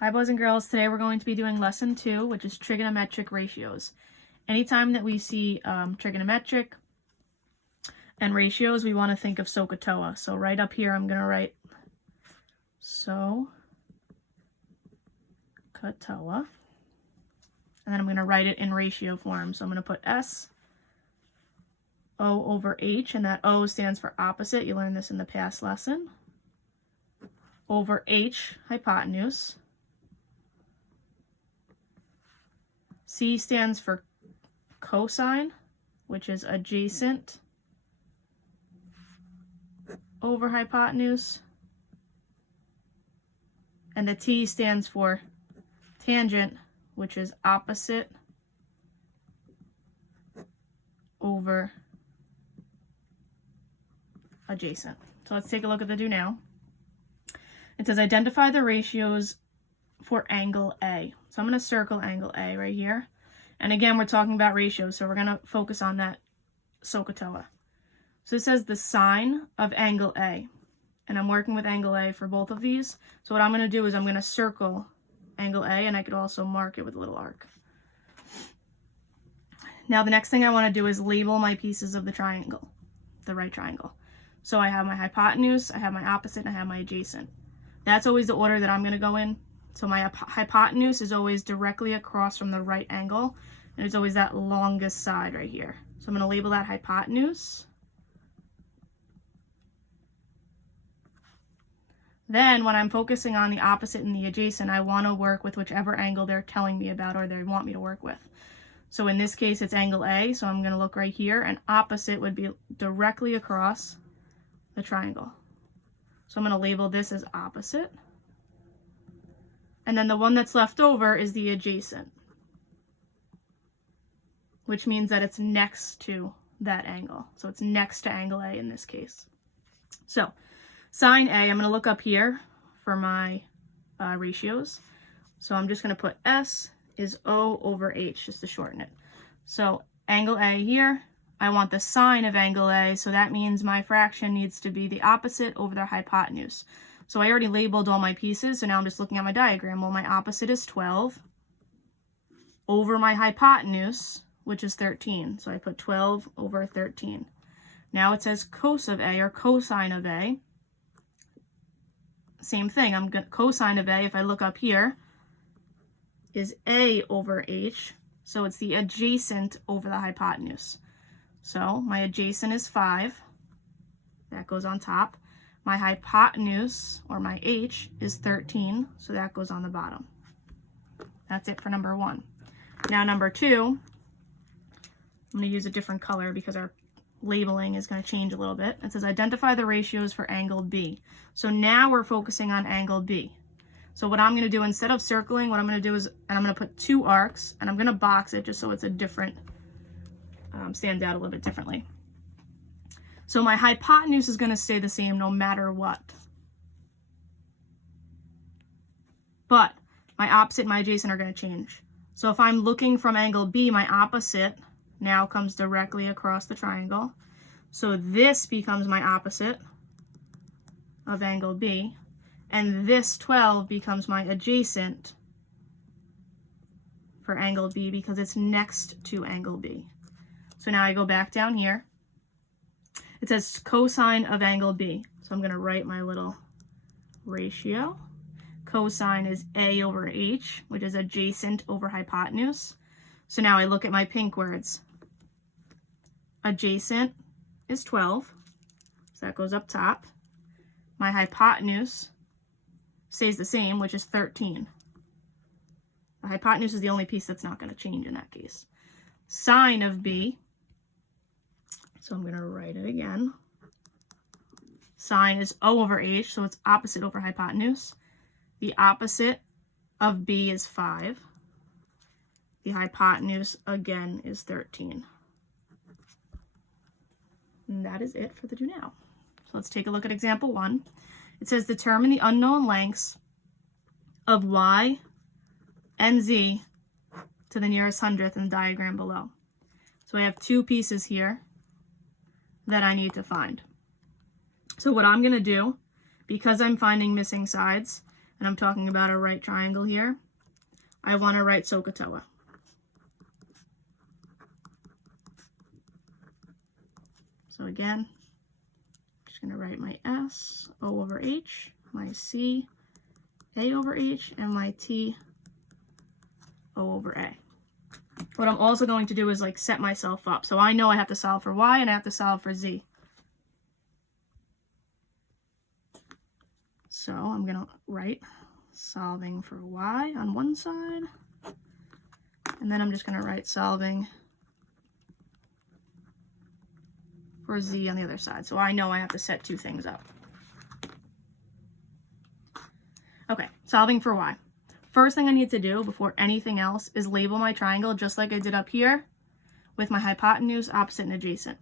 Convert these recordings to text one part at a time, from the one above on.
Hi boys and girls, today we're going to be doing lesson 2, which is trigonometric ratios. Anytime that we see trigonometric and ratios, we want to think of SOHCAHTOA. So right up here I'm going to write SOHCAHTOA, and then I'm going to write it in ratio form. So I'm going to put S O over H, and that O stands for opposite. You learned this in the past lesson. Over H, hypotenuse. C stands for cosine, which is adjacent over hypotenuse. And the T stands for tangent, which is opposite over adjacent. So let's take a look at the do now. It says identify the ratios for angle A. So I'm going to circle angle A right here. And again, we're talking about ratios, so we're going to focus on that SOHCAHTOA. So it says the sine of angle A. And I'm working with angle A for both of these. So what I'm going to do is I'm going to circle angle A, and I could also mark it with a little arc. Now the next thing I want to do is label my pieces of the triangle, the right triangle. So I have my hypotenuse, I have my opposite, and I have my adjacent. That's always the order that I'm going to go in. So my hypotenuse is always directly across from the right angle, and it's always that longest side right here. So I'm going to label that hypotenuse. Then when I'm focusing on the opposite and the adjacent, I want to work with whichever angle they're telling me about or they want me to work with. So in this case, it's angle A, so I'm going to look right here, and opposite would be directly across the triangle. So I'm going to label this as opposite. And then the one that's left over is the adjacent, which means that it's next to that angle. So it's next to angle A in this case. So sine A, I'm going to look up here for my ratios. So I'm just going to put S is O over H, just to shorten it. So angle A here, I want the sine of angle A, so that means my fraction needs to be the opposite over the hypotenuse. So I already labeled all my pieces, so now I'm just looking at my diagram. Well, my opposite is 12 over my hypotenuse, which is 13. So I put 12 over 13. Now it says cos of A, or cosine of A. Same thing, I'm going to cosine of A, if I look up here, is A over H. So it's the adjacent over the hypotenuse. So my adjacent is 5. That goes on top. My hypotenuse, or my H, is 13, so that goes on the bottom. That's it for number 1. Now number 2, I'm going to use a different color because our labeling is going to change a little bit. It says identify the ratios for angle B. So now we're focusing on angle B. So what I'm going to do, instead of circling, what I'm going to do is, and I'm going to put 2 arcs, and I'm going to box it just so it's a different, stands out a little bit differently. So my hypotenuse is going to stay the same no matter what. But my opposite and my adjacent are going to change. So if I'm looking from angle B, my opposite now comes directly across the triangle. So this becomes my opposite of angle B. And this 12 becomes my adjacent for angle B because it's next to angle B. So now I go back down here. It says cosine of angle B. So I'm going to write my little ratio. Cosine is A over H, which is adjacent over hypotenuse. So now I look at my pink words. Adjacent is 12. So that goes up top. My hypotenuse stays the same, which is 13. The hypotenuse is the only piece that's not going to change in that case. Sine of B. So I'm going to write it again. Sine is O over H, so it's opposite over hypotenuse. The opposite of B is 5. The hypotenuse, again, is 13. And that is it for the do now. So let's take a look at example 1. It says determine the unknown lengths of Y and Z to the nearest hundredth in the diagram below. So I have 2 pieces here that I need to find. So what I'm going to do, because I'm finding missing sides, and I'm talking about a right triangle here, I want to write SOHCAHTOA. So again, I'm just going to write my S, O over H, my C, A over H, and my T, O over A. What I'm also going to do is like set myself up. So I know I have to solve for Y and I have to solve for Z. So I'm going to write solving for Y on one side, and then I'm just going to write solving for Z on the other side. So I know I have to set two things up. Okay, solving for Y. First thing I need to do before anything else is label my triangle just like I did up here with my hypotenuse, opposite, and adjacent.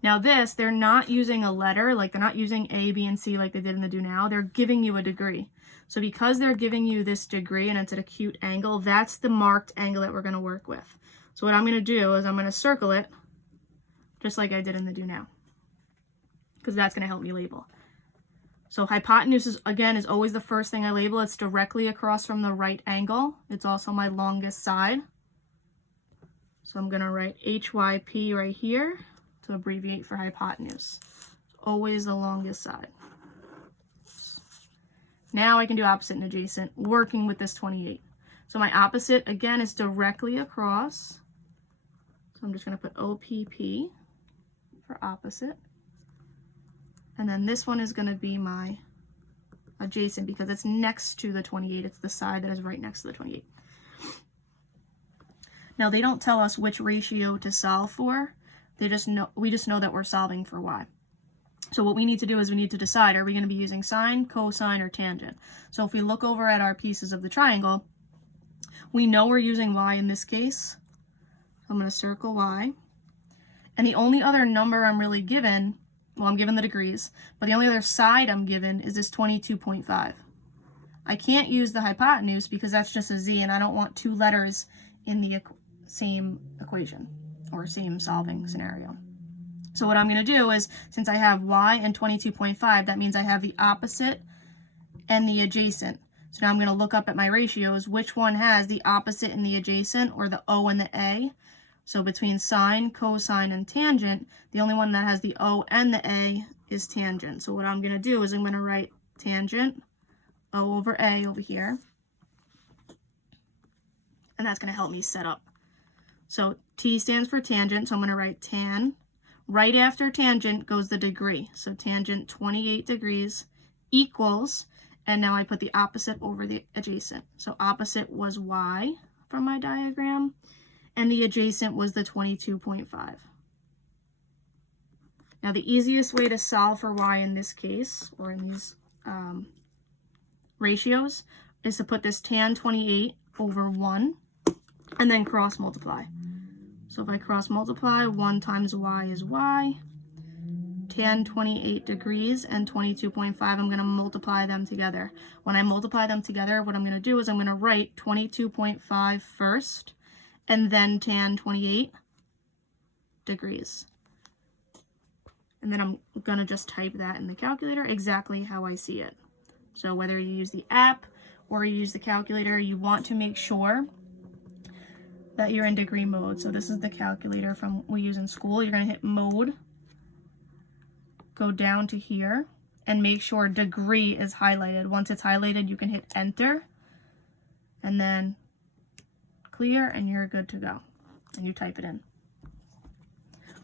Now this, they're not using a letter, like they're not using A, B, and C like they did in the do now. They're giving you a degree. So because they're giving you this degree and it's at an acute angle, that's the marked angle that we're going to work with. So what I'm going to do is I'm going to circle it just like I did in the do now, because that's going to help me label. So hypotenuse is, again, is always the first thing I label. It's directly across from the right angle. It's also my longest side. So I'm going to write HYP right here to abbreviate for hypotenuse. Always the longest side. Now I can do opposite and adjacent, working with this 28. So my opposite, again, is directly across. So I'm just going to put OPP for opposite. And then this one is going to be my adjacent because it's next to the 28. It's the side that is right next to the 28. Now they don't tell us which ratio to solve for. We just know that we're solving for Y. So what we need to do is we need to decide, are we going to be using sine, cosine, or tangent? So if we look over at our pieces of the triangle, we know we're using Y in this case. I'm going to circle Y. And the only other number I'm really given, well, I'm given the degrees, but the only other side I'm given is this 22.5. I can't use the hypotenuse because that's just a Z, and I don't want two letters in the same equation or same solving scenario. So what I'm going to do is, since I have Y and 22.5, that means I have the opposite and the adjacent. So now I'm going to look up at my ratios, which one has the opposite and the adjacent, or the O and the A. So between sine, cosine, and tangent, the only one that has the O and the A is tangent. So what I'm going to do is I'm going to write tangent, O over A over here. And that's going to help me set up. So T stands for tangent, so I'm going to write tan. Right after tangent goes the degree. So tangent 28 degrees equals, and now I put the opposite over the adjacent. So opposite was Y from my diagram, and the adjacent was the 22.5. Now the easiest way to solve for Y in this case, or in these ratios, is to put this tan 28 over 1 and then cross multiply. So if I cross multiply, 1 times Y is Y, tan 28 degrees and 22.5, I'm going to multiply them together. When I multiply them together, what I'm going to do is I'm going to write 22.5 first, and then tan 28 degrees. And then I'm going to just type that in the calculator exactly how I see it. So whether you use the app or you use the calculator, you want to make sure that you're in degree mode. So this is the calculator from we use in school. You're going to hit mode, go down to here, and make sure degree is highlighted. Once it's highlighted, you can hit enter, and then clear, and you're good to go. And you type it in.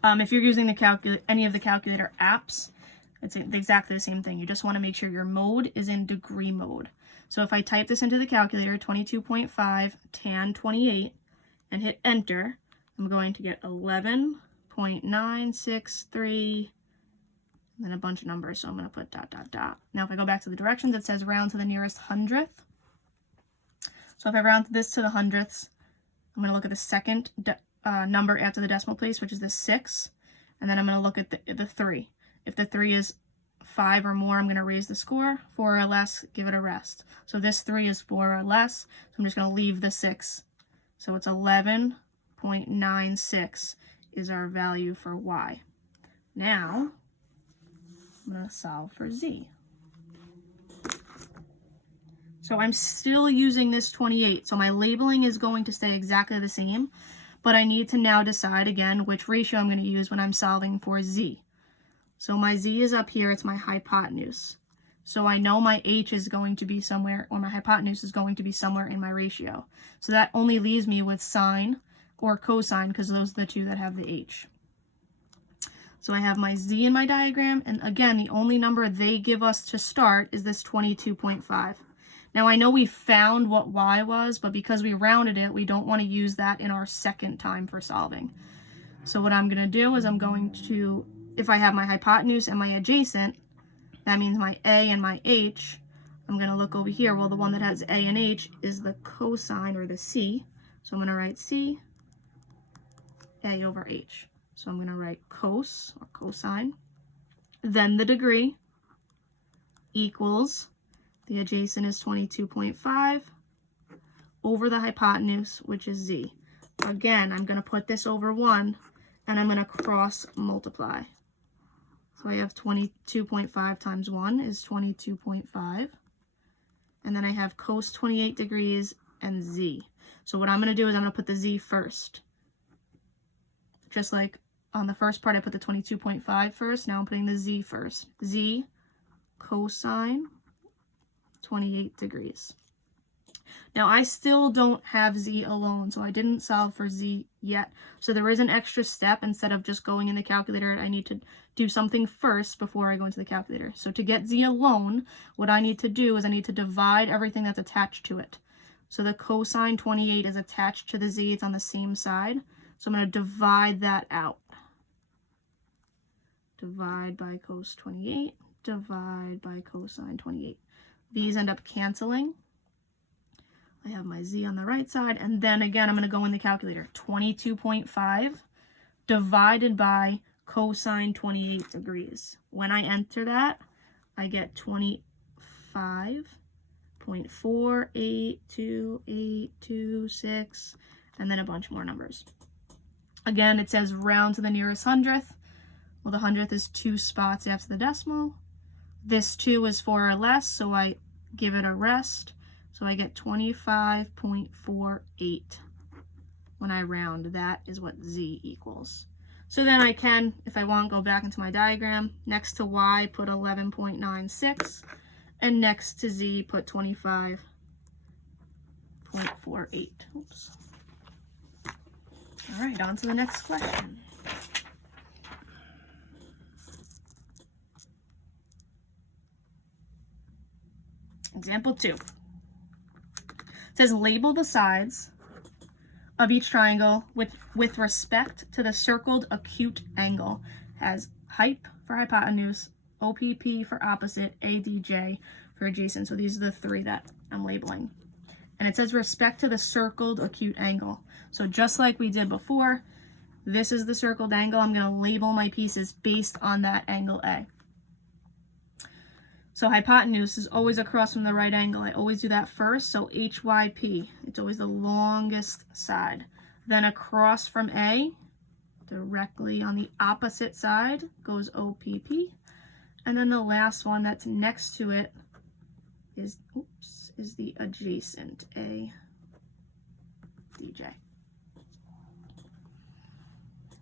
If you're using the any of the calculator apps, it's exactly the same thing. You just want to make sure your mode is in degree mode. So if I type this into the calculator, 22.5 tan 28, and hit enter, I'm going to get 11.963, and then a bunch of numbers, so I'm going to put ... Now if I go back to the directions, it says round to the nearest hundredth. So if I round this to the hundredths, I'm going to look at the second number after the decimal place, which is the 6, and then I'm going to look at the 3. If the 3 is 5 or more, I'm going to raise the score. 4 or less, give it a rest. So this 3 is 4 or less, so I'm just going to leave the 6. So it's 11.96 is our value for Y. Now, I'm going to solve for Z. So I'm still using this 28. So my labeling is going to stay exactly the same, but I need to now decide again which ratio I'm going to use when I'm solving for z. So my z is up here, it's my hypotenuse. So I know my h is going to be somewhere, or my hypotenuse is going to be somewhere in my ratio. So that only leaves me with sine or cosine, because those are the two that have the h. So I have my z in my diagram, and again, the only number they give us to start is this 22.5. Now I know we found what y was, but because we rounded it, we don't want to use that in our second time for solving. So what I'm going to do is I'm going to, if I have my hypotenuse and my adjacent, that means my a and my h, I'm going to look over here. Well, the one that has a and h is the cosine, or the c. So I'm going to write c, a over h. So I'm going to write cos, or cosine, then the degree equals, the adjacent is 22.5 over the hypotenuse, which is z. Again, I'm going to put this over 1, and I'm going to cross multiply. So I have 22.5 times 1 is 22.5. And then I have cos 28 degrees and z. So what I'm going to do is I'm going to put the z first. Just like on the first part, I put the 22.5 first. Now I'm putting the z first. Z cosine 28 degrees. Now I still don't have z alone, so I didn't solve for z yet. So there is an extra step. Instead of just going in the calculator, I need to do something first before I go into the calculator. So to get z alone, what I need to do is I need to divide everything that's attached to it. So the cosine 28 is attached to the z, it's on the same side. So I'm going to divide that out. Divide by cos 28, divide by cosine 28. These end up canceling. I have my z on the right side, and then again, I'm going to go in the calculator. 22.5 divided by cosine 28 degrees. When I enter that, I get 25.4828826, and then a bunch more numbers. Again, it says round to the nearest hundredth. Well, the hundredth is 2 spots after the decimal. This 2 is 4 or less, so I give it a rest. So I get 25.48 when I round. That is what z equals. So then I can, if I want, go back into my diagram. Next to y, put 11.96. And next to z, put 25.48. Oops. All right, on to the next question. Example 2. It says label the sides of each triangle with respect to the circled acute angle. Has hyp for hypotenuse, OPP for opposite, ADJ for adjacent. So these are the 3 that I'm labeling. And it says respect to the circled acute angle. So just like we did before, this is the circled angle. I'm going to label my pieces based on that angle A. So hypotenuse is always across from the right angle. I always do that first. So HYP, it's always the longest side. Then across from A, directly on the opposite side, goes OPP. And then the last one that's next to it is the adjacent, ADJ.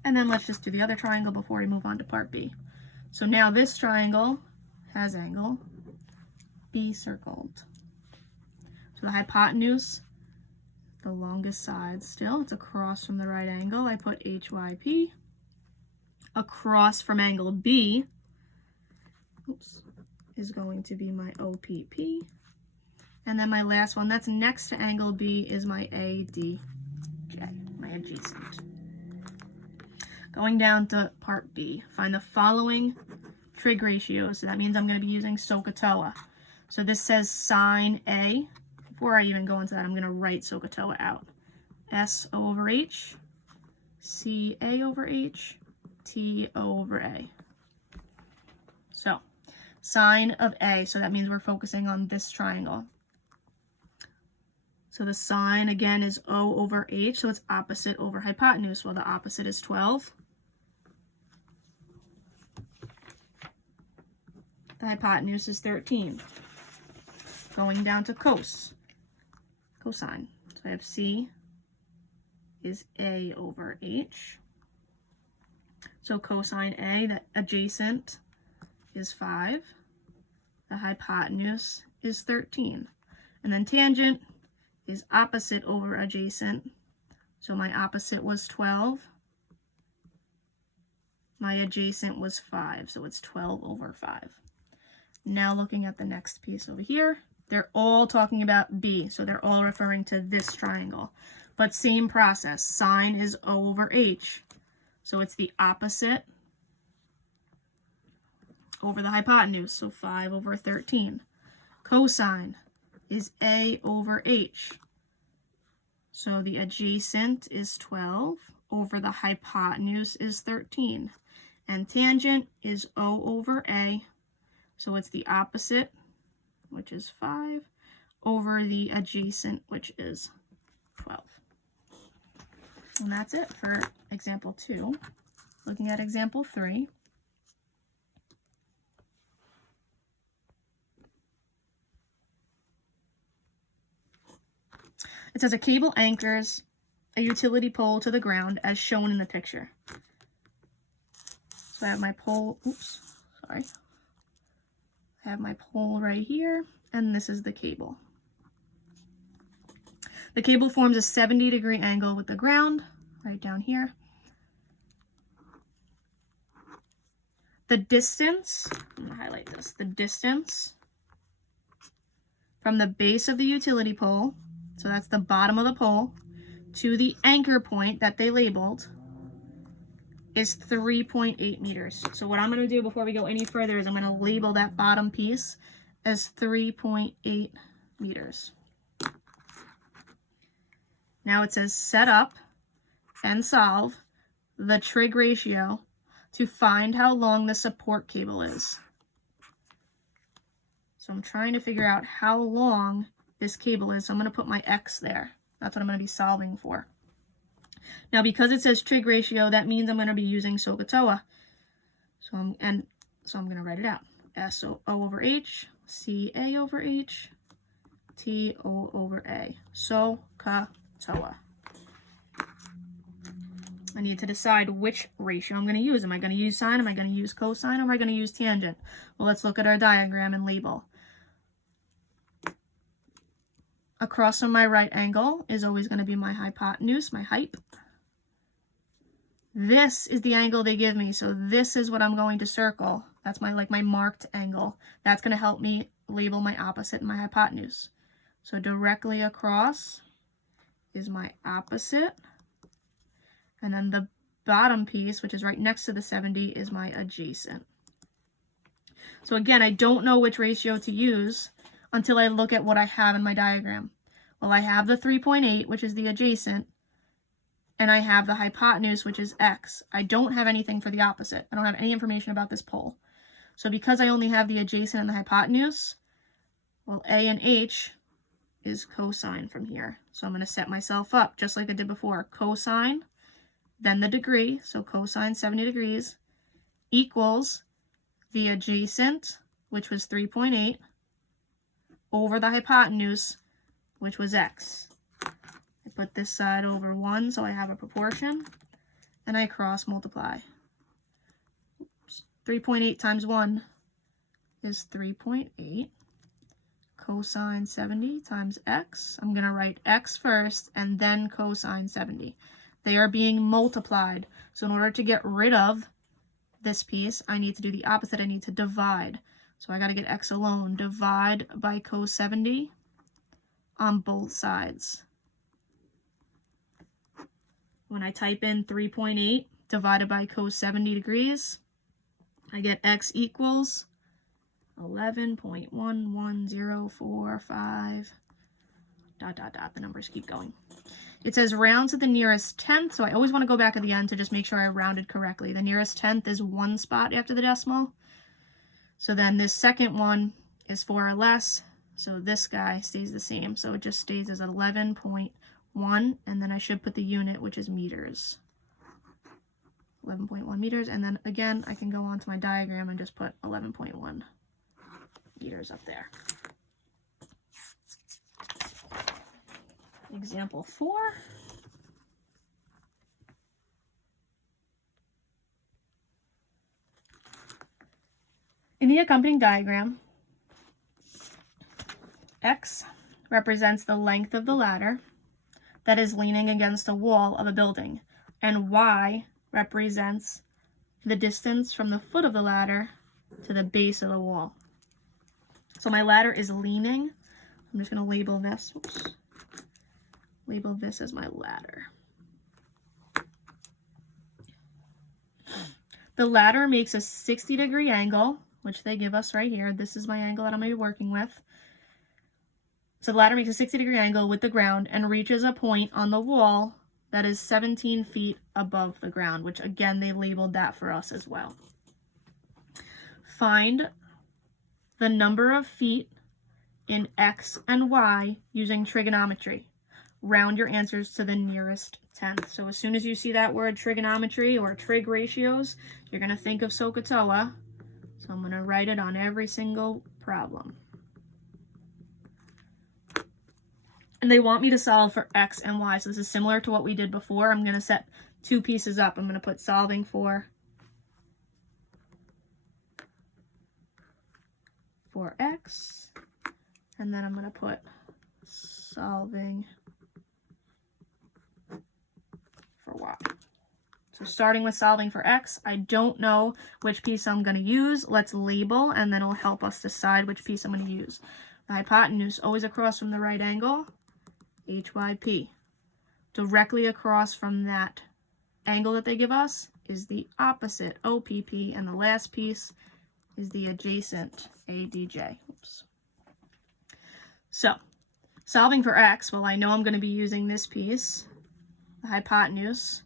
And then let's just do the other triangle before we move on to part B. So now this triangle has angle B circled. So the hypotenuse, the longest side still, it's across from the right angle. I put HYP. Across from angle B, is going to be my OPP. And then my last one that's next to angle B is my ADJ, my adjacent. Going down to part B, find the following trig ratios. So that means I'm going to be using SOHCAHTOA. So this says sine A. Before I even go into that, I'm going to write SOHCAHTOA out. S over H, C A over H, T over A. So sine of A, so that means we're focusing on this triangle. So the sine, again, is O over H, so it's opposite over hypotenuse. Well, the opposite is 12. The hypotenuse is 13. going down to cosine. So I have C is A over H. So cosine A, the adjacent, is 5. The hypotenuse is 13. And then tangent is opposite over adjacent. So my opposite was 12. My adjacent was 5, so it's 12 over 5. Now looking at the next piece over here, they're all talking about B, so they're all referring to this triangle. But same process, sine is O over H, so it's the opposite over the hypotenuse, so 5 over 13. Cosine is A over H, so the adjacent is 12 over the hypotenuse is 13. And tangent is O over A, so it's the opposite, which is 5, over the adjacent, which is 12. And that's it for example 2. Looking at example 3. It says a cable anchors a utility pole to the ground as shown in the picture. So I have my pole, I have my pole right here, and this is the cable. The cable forms a 70-degree angle with the ground, right down here. The distance, I'm going to highlight this, the distance from the base of the utility pole, so that's the bottom of the pole, to the anchor point that they labeled, is 3.8 meters. So what I'm going to do before we go any further is I'm going to label that bottom piece as 3.8 meters. Now it says set up and solve the trig ratio to find how long the support cable is. So I'm trying to figure out how long this cable is. So I'm going to put my X there. That's what I'm going to be solving for. Now, because it says trig ratio, that means I'm going to be using SOHCAHTOA. So I'm going to write it out. S-O over H, C-A over H, T-O over A. SOHCAHTOA. I need to decide which ratio I'm going to use. Am I going to use sine? Am I going to use cosine? Or am I going to use tangent? Well, let's look at our diagram and label. Across from my right angle is always going to be my hypotenuse, my height. This is the angle they give me, so this is what I'm going to circle. That's my marked angle. That's going to help me label my opposite and my hypotenuse. So directly across is my opposite, and then the bottom piece, which is right next to the 70, is my adjacent. So again, I don't know which ratio to use until I look at what I have in my diagram. Well, I have the 3.8, which is the adjacent, and I have the hypotenuse, which is X. I don't have anything for the opposite. I don't have any information about this pole. So because I only have the adjacent and the hypotenuse, well, A and H is cosine from here. So I'm going to set myself up just like I did before. Cosine, then the degree, so cosine 70 degrees, equals the adjacent, which was 3.8, over the hypotenuse, which was X. I put this side over 1, so I have a proportion, and I cross multiply. 3.8 times 1 is 3.8. Cosine 70 times X. I'm going to write X first, and then cosine 70. They are being multiplied. So in order to get rid of this piece, I need to do the opposite. I need to divide. So I got to get X alone. Divide by cos 70 on both sides. When I type in 3.8 divided by cos 70 degrees, I get X equals 11.11045, ... The numbers keep going. It says round to the nearest tenth, so I always want to go back at the end to just make sure I rounded correctly. The nearest tenth is 1 spot after the decimal. So then this second one is 4 or less, so this guy stays the same. So it just stays as 11.1, and then I should put the unit, which is meters. 11.1 meters, and then again, I can go on to my diagram and just put 11.1 meters up there. Example 4. In the accompanying diagram, X represents the length of the ladder that is leaning against a wall of a building, and Y represents the distance from the foot of the ladder to the base of the wall. So my ladder is leaning. I'm just going to label this. Oops. Label this as my ladder. The ladder makes a 60-degree angle, which they give us right here. This is my angle that I'm going to be working with. So the ladder makes a 60-degree angle with the ground and reaches a point on the wall that is 17 feet above the ground, which again, they labeled that for us as well. Find the number of feet in X and Y using trigonometry. Round your answers to the nearest tenth. So as soon as you see that word trigonometry or trig ratios, you're going to think of SOHCAHTOA. So I'm going to write it on every single problem. And they want me to solve for X and Y. So this is similar to what we did before. I'm going to set two pieces up. I'm going to put solving for X, and then I'm going to put solving for Y. So starting with solving for X, I don't know which piece I'm going to use. Let's label, and then it'll help us decide which piece I'm going to use. The hypotenuse always across from the right angle, HYP. Directly across from that angle that they give us is the opposite, OPP, and the last piece is the adjacent, ADJ. Oops. So, solving for X, well, I know I'm going to be using this piece, the hypotenuse,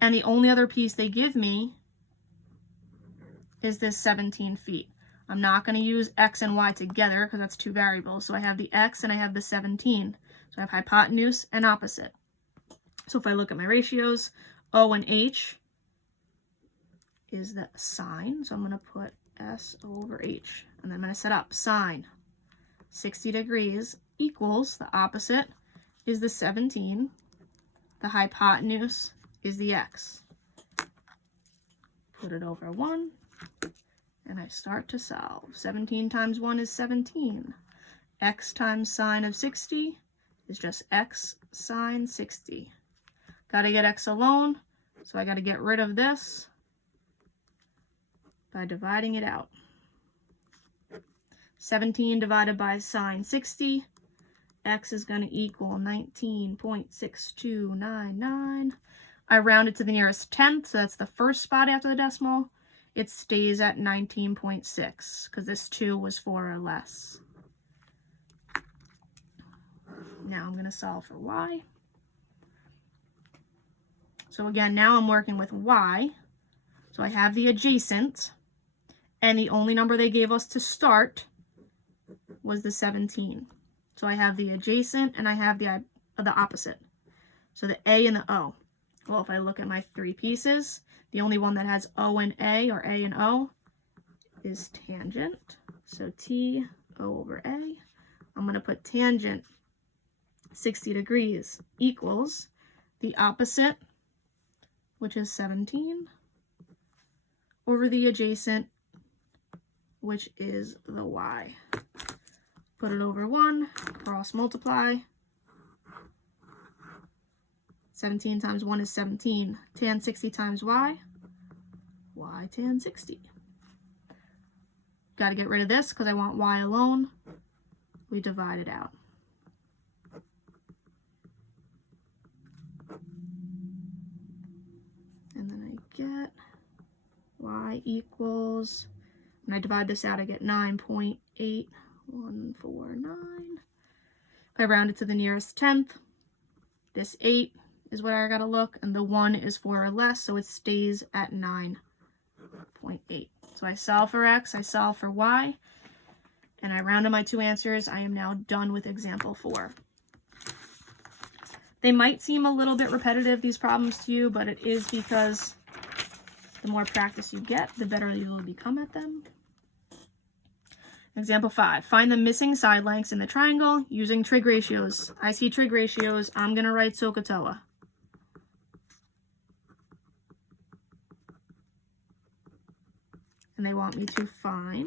and the only other piece they give me is this 17 feet. I'm not going to use X and Y together because that's two variables. So I have the X and I have the 17. So I have hypotenuse and opposite. So if I look at my ratios, O and H is the sine. So I'm going to put S over H. And then I'm going to set up sine 60 degrees equals the opposite is the 17. The hypotenuse is the X. Put it over 1. And I start to solve. 17 times 1 is 17. X times sine of 60 is just X sine 60. Got to get X alone, so I got to get rid of this by dividing it out. 17 divided by sine 60, X is going to equal 19.6299. I rounded to the nearest tenth, so that's the first spot after the decimal. It stays at 19.6 because this 2 was 4 or less. Now I'm going to solve for Y. So again, now I'm working with Y. So I have the adjacent, and the only number they gave us to start was the 17. So I have the adjacent and I have the opposite. So the A and the O. Well, if I look at my three pieces, the only one that has O and A, or A and O, is tangent. So T, O over A. I'm going to put tangent 60 degrees equals the opposite, which is 17, over the adjacent, which is the Y. Put it over 1, cross multiply. 17 times 1 is 17. Tan 60 times Y, Y tan 60. Got to get rid of this because I want Y alone. We divide it out. And then I get Y equals, and I divide this out, I get 9.8149. If I round it to the nearest tenth, this 8 is what I gotta look, and the 1 is 4 or less, so it stays at 9.8. So I solve for X, I solve for Y, and I rounded my two answers. I am now done with example 4. They might seem a little bit repetitive, these problems to you, but it is because the more practice you get, the better you will become at them. Example 5. Find the missing side lengths in the triangle using trig ratios. I see trig ratios. I'm going to write SOHCAHTOA. And they want me to find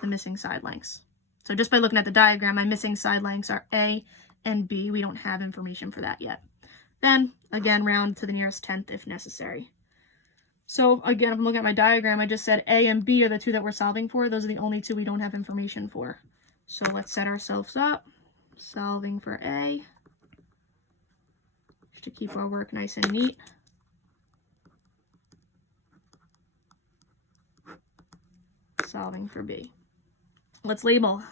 the missing side lengths. So just by looking at the diagram, my missing side lengths are A and B. We don't have information for that yet. Then, again, round to the nearest tenth if necessary. So, again, if I'm looking at my diagram, I just said A and B are the two that we're solving for. Those are the only two we don't have information for. So let's set ourselves up. Solving for A. Just to keep our work nice and neat. Solving for B. Let's label.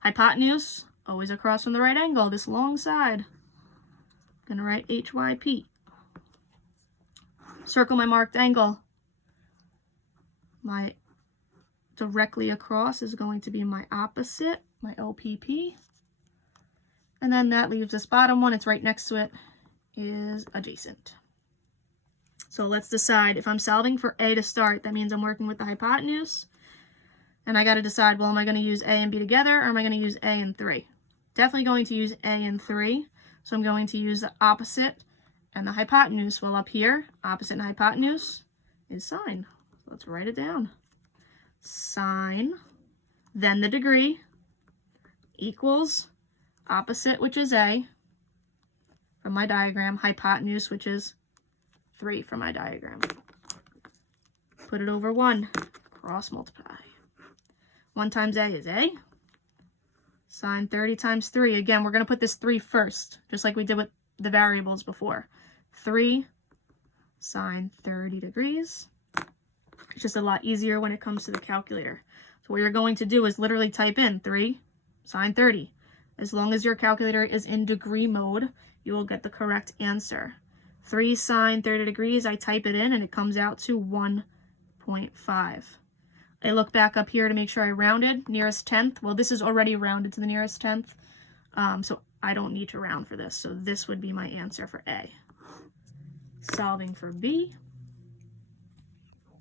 Hypotenuse, always across from the right angle, this long side. I'm going to write HYP. Circle my marked angle. My directly across is going to be my opposite, my OPP. And then that leaves this bottom one, it's right next to it, is adjacent. So let's decide. If I'm solving for A to start, that means I'm working with the hypotenuse. And I got to decide, well, am I going to use A and B together, or am I going to use A and 3? Definitely going to use A and 3. So I'm going to use the opposite and the hypotenuse. Well, up here, opposite and hypotenuse is sine. So let's write it down. Sine, then the degree, equals opposite, which is A, from my diagram, hypotenuse, which is 3 from my diagram. Put it over 1, cross multiply. 1 times A is A. Sine 30 times 3. Again, we're going to put this 3 first, just like we did with the variables before. 3 sine 30 degrees. It's just a lot easier when it comes to the calculator. So what you're going to do is literally type in 3 sine 30. As long as your calculator is in degree mode, you will get the correct answer. 3 sine 30 degrees, I type it in and it comes out to 1.5. I look back up here to make sure I rounded nearest tenth. Well, this is already rounded to the nearest tenth, so I don't need to round for this. So this would be my answer for A. Solving for B.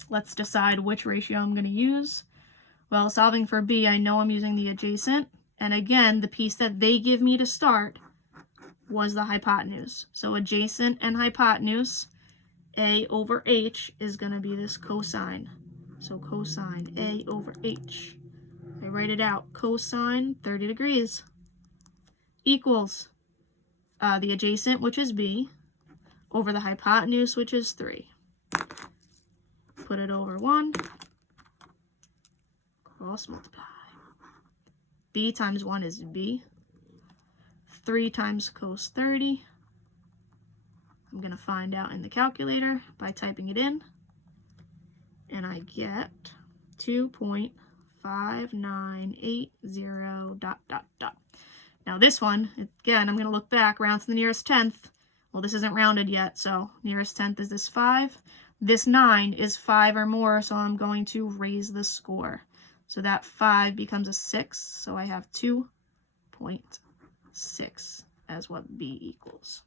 Let's decide which ratio I'm going to use. Well, solving for B, I know I'm using the adjacent. And again, the piece that they give me to start was the hypotenuse. So adjacent and hypotenuse, A over H is going to be this cosine. So cosine A over H. I write it out. Cosine 30 degrees equals the adjacent, which is B, over the hypotenuse, which is 3. Put it over 1. Cross multiply. B times 1 is B. 3 times cos 30. I'm going to find out in the calculator by typing it in. And I get 2.5980 ... Now this one, again, I'm going to look back, round to the nearest tenth. Well, this isn't rounded yet, so nearest tenth is this 5. This 9 is 5 or more, so I'm going to raise the score. So that 5 becomes a 6, so I have 2.6 as what B equals.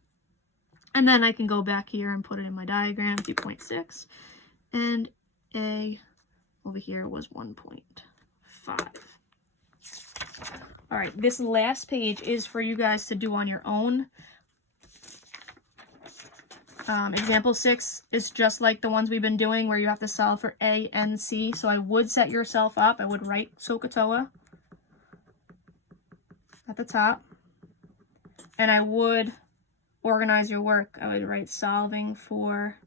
And then I can go back here and put it in my diagram, 2.6, and A over here was 1.5. All right, this last page is for you guys to do on your own. Example 6 is just like the ones we've been doing where you have to solve for A and C. So I would set yourself up. I would write SOHCAHTOA at the top. And I would organize your work. I would write solving for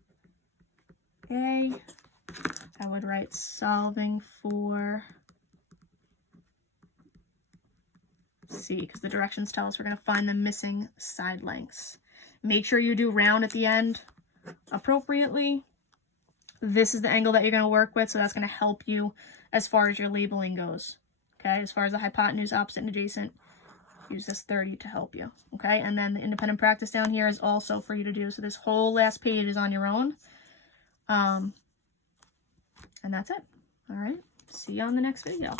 A. I would write solving for C, because the directions tell us we're going to find the missing side lengths. Make sure you do round at the end appropriately. This is the angle that you're going to work with, so that's going to help you as far as your labeling goes. Okay, as far as the hypotenuse, opposite, and adjacent, use this 30 to help you. Okay, and then the independent practice down here is also for you to do. So this whole last page is on your own. And that's it. All right, see you on the next video.